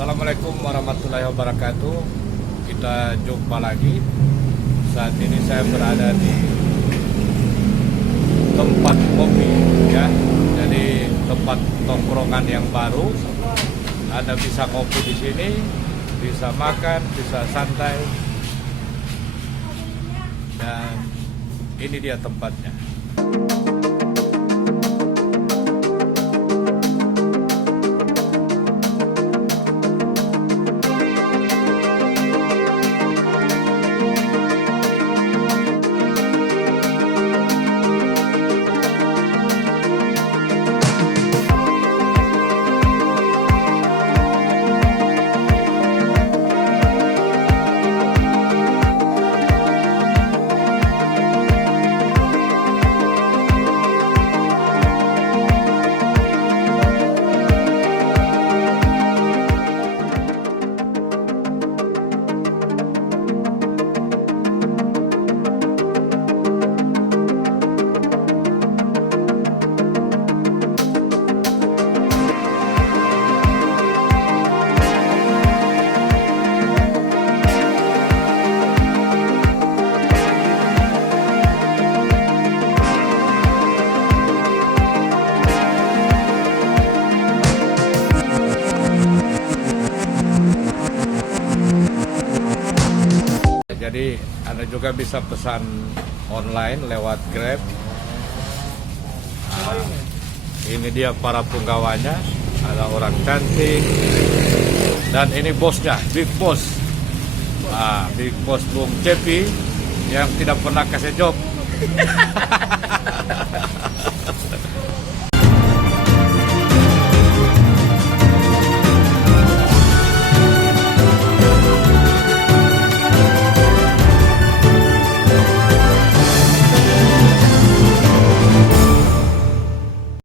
Assalamualaikum warahmatullahi wabarakatuh. Kita jumpa lagi. Saat ini saya berada di tempat kopi, ya. Jadi tempat tongkrongan yang baru. Anda bisa kopi di sini, bisa makan, bisa santai. Dan ini dia tempatnya. Jadi Anda juga bisa pesan online lewat Grab. Nah, ini dia para penggawanya, ada orang cantik, dan ini bosnya, Big Boss. Big Boss Bung Cepi yang tidak pernah kasih job.